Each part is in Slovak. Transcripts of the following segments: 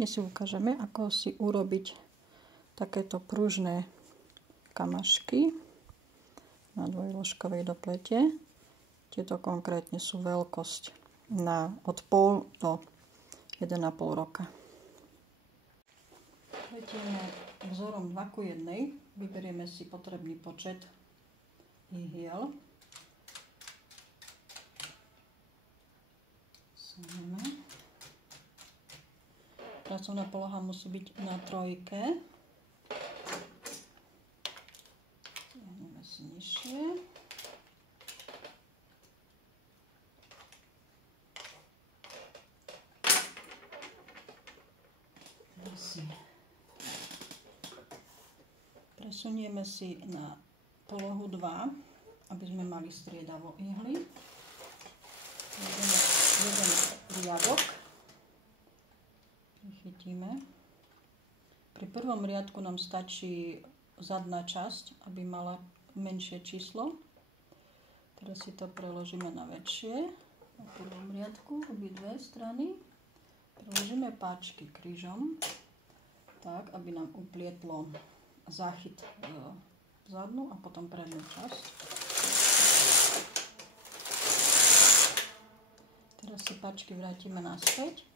Dnes si ukážeme, ako si urobiť takéto pružné kamašky na dvojložkovej doplete. Tieto konkrétne sú veľkosť od 0,5 do 1,5 roka. Pletieme vzorom 2:1. Vyberieme si potrebný počet ihiel. Sunieme. Pracovná poloha musí byť na 3. Tiahneme si nižšie. Presunieme si na polohu 2, aby sme mali striedavo ihly. Jeden riadok prichytíme. Pri prvom riadku nám stačí zadná časť, aby mala menšie číslo. Teraz si to preložíme na väčšie. Na prvom riadku obidve strany preložíme páčky krížom, tak, aby nám uplietlo záchyt zadnú a potom prednú časť. Teraz si páčky vrátime naspäť.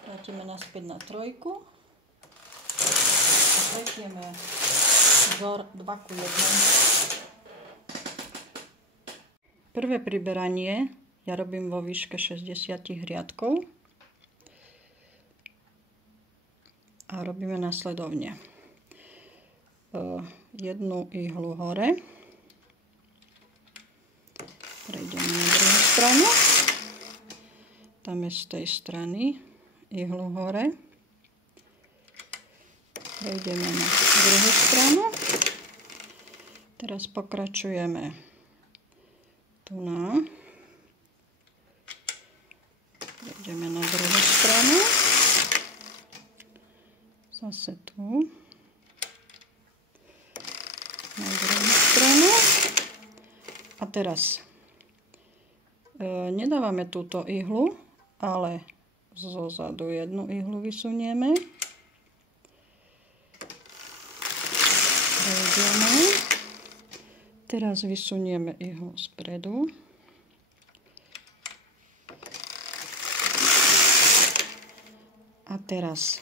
Vrátime naspäť na 3. A pletieme vzor 2:1. Prvé priberanie ja robím vo výške 60 riadkov. A robíme nasledovne. Jednu ihlu hore. Prejdeme na druhú stranu. Dáme z tej strany ihlu hore. Prejdeme na druhú stranu. Teraz pokračujeme tu na. Prejdeme na druhú stranu. Zase tu. Na druhú stranu. A teraz nedávame túto ihlu, ale zo zadu jednu ihlu vysunieme. Prejdeme. Teraz vysunieme ihlu spredu. A teraz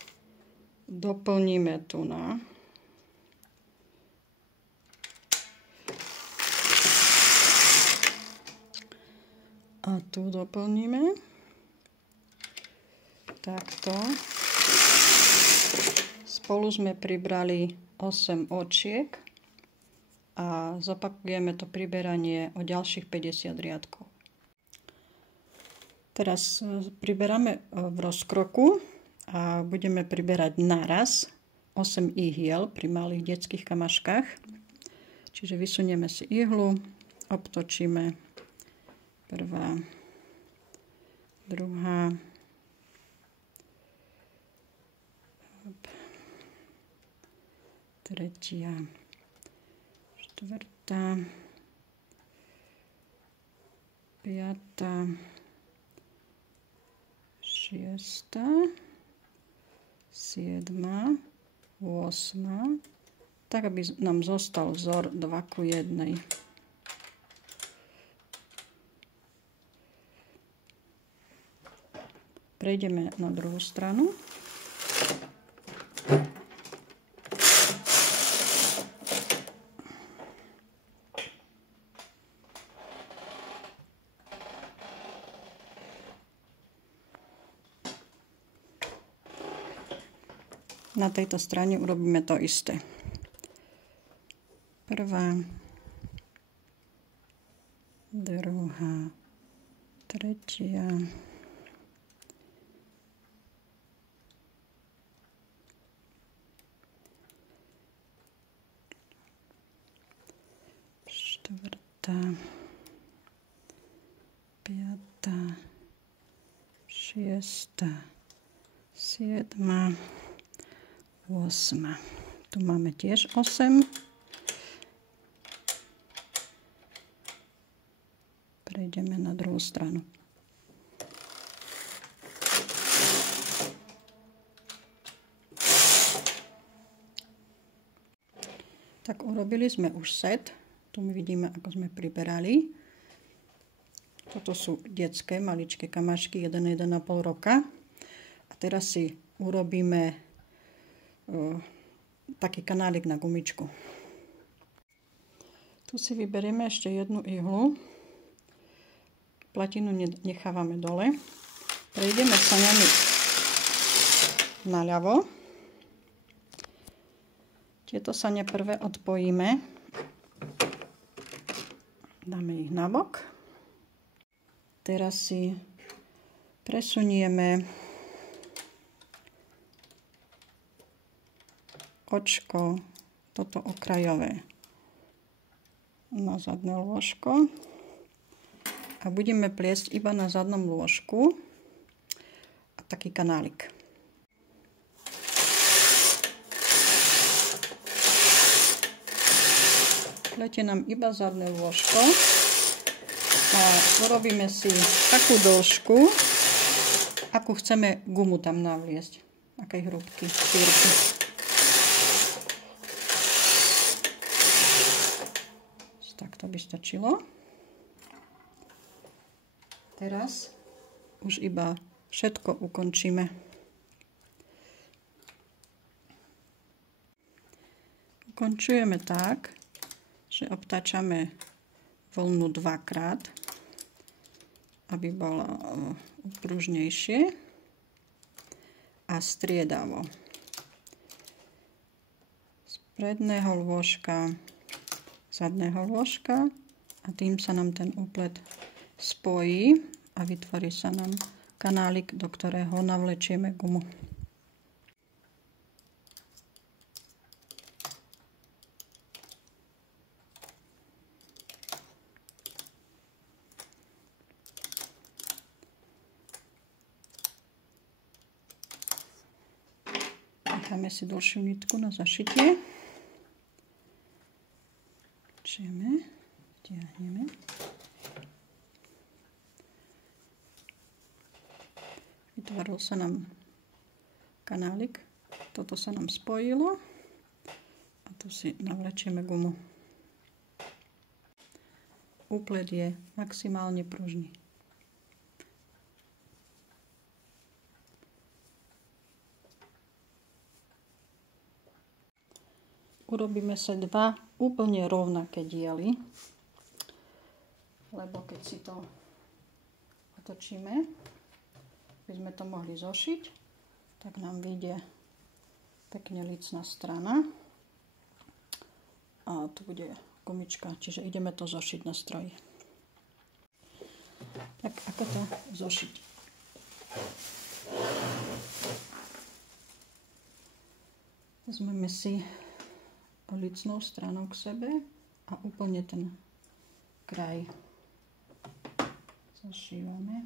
doplníme tu na. A tu doplníme. Takto. Spolu sme pribrali 8 očiek a zopakujeme to priberanie o ďalších 50 riadkov. Teraz priberáme v rozkroku a budeme priberať naraz 8 ihiel pri malých detských kamaškách. Čiže vysunieme si ihlu, obtočíme prvá, druhá, tretia, štvrtá, piatá, šiestá, siedma, 8, tak aby nám zostal vzor 2:1. Prejdeme na druhú stranu. Na tejto strane urobíme to isté. Prvá, druhá, tretia, štvrtá, piatá, šiestá, siedma, 8. Tu máme tiež 8. Prejdeme na druhú stranu. Tak urobili sme už set. Tu my vidíme, ako sme priberali. Toto sú detské maličké kamášky 1,5 roka. A teraz si urobíme taký kanálik na gumičku. Tu si vyberieme ešte jednu ihlu. Platinu nechávame dole. Prejdeme saňami naľavo. Tieto sane prvé odpojíme. Dáme ich nabok. Teraz si presunieme očko, toto okrajové, na zadné lôžko. A budeme pliesť iba na zadnom lôžku a taký kanálik. Pletie nám iba zadné lôžko a urobíme si takú dĺžku, akú chceme gumu tam navliesť. Aké hrúbky, šírky. Tak to by stačilo. Teraz už iba všetko ukončíme. Ukončujeme tak, že obtáčame vlnu dvakrát, aby bola pružnejšie a striedavo. Z predného lôžka, zadného lôžka a tým sa nám ten úplet spojí a vytvorí sa nám kanálik, do ktorého navlečieme gumu. Necháme si dlhšiu nitku na zašitie. Vtiahneme. Vytvoril sa nám kanálik. Toto sa nám spojilo. A tu si navlečieme gumu. Úplet je maximálne pružný. Urobíme sa dva úplne rovnaké diely, lebo keď si to otočíme, by sme to mohli zošiť, tak nám vyjde pekne lícna strana a tu bude gumička, čiže ideme to zošiť na stroji. Tak ako to zošiť? Vezmeme si lícnou stranou k sebe a úplne ten kraj zašívame.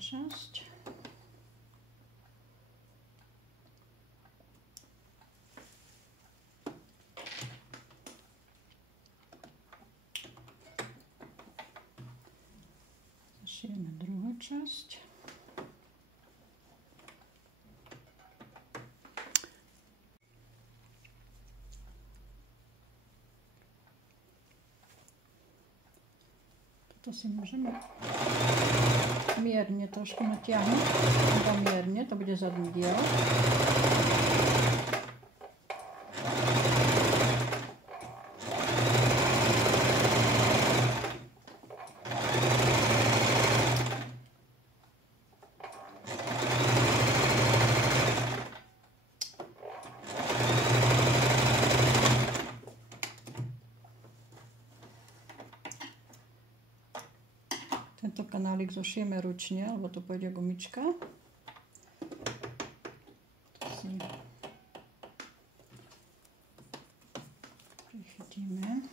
Časť. Zašijeme druhú časť. Toto si môžeme mierne trošku natiahnuť, iba mierne, to bude zadný diel. Tento kanálik zošijeme ručne, lebo to pôjde gumička. To si prichytíme.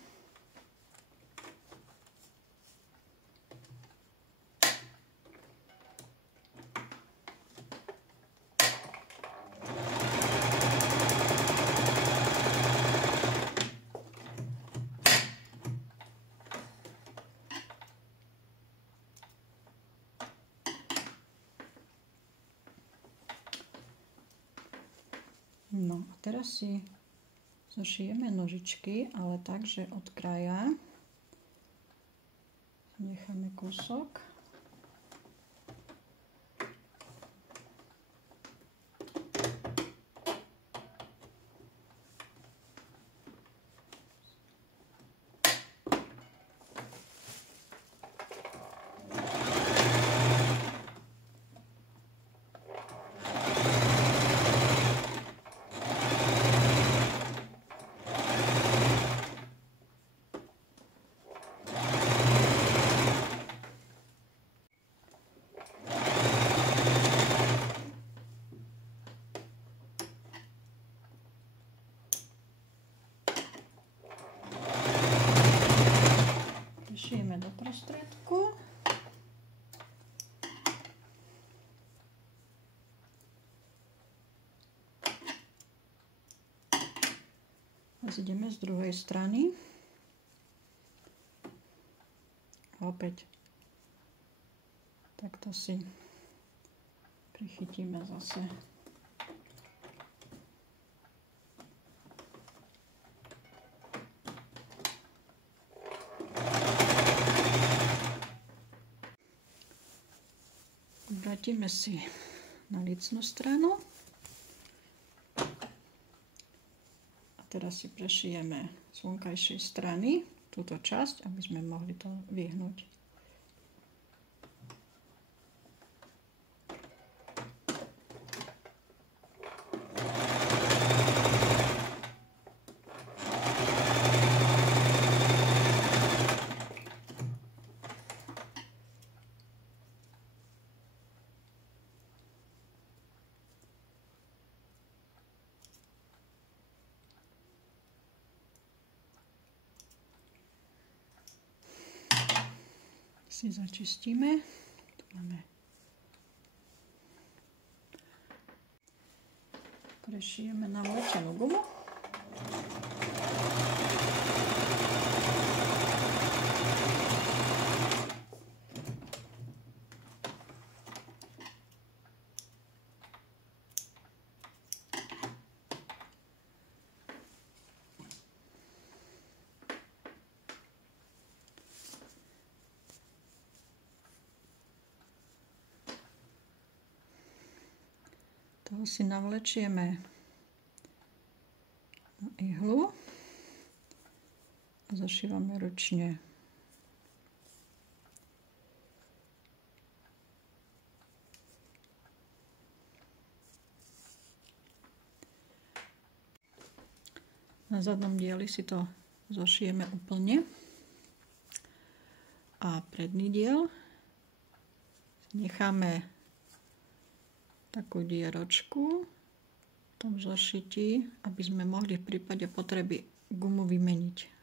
No a teraz si zošijeme nožičky, ale tak, že od kraja necháme kúsok. Šijeme do prostredku. A ideme z druhej strany. A opäť takto si prichytíme zase. Vrátime si na lícnu stranu a teraz si prešijeme z vonkajšej strany túto časť, aby sme mohli to vyhnúť. Si začistíme. Tu máme. Prešijeme na vlečenú gumu. Toho si navlečieme na ihlu a zašívame ručne. Na zadnom dieli si to zošijeme úplne a predný diel necháme takú dieročku v tom zošití, aby sme mohli v prípade potreby gumu vymeniť.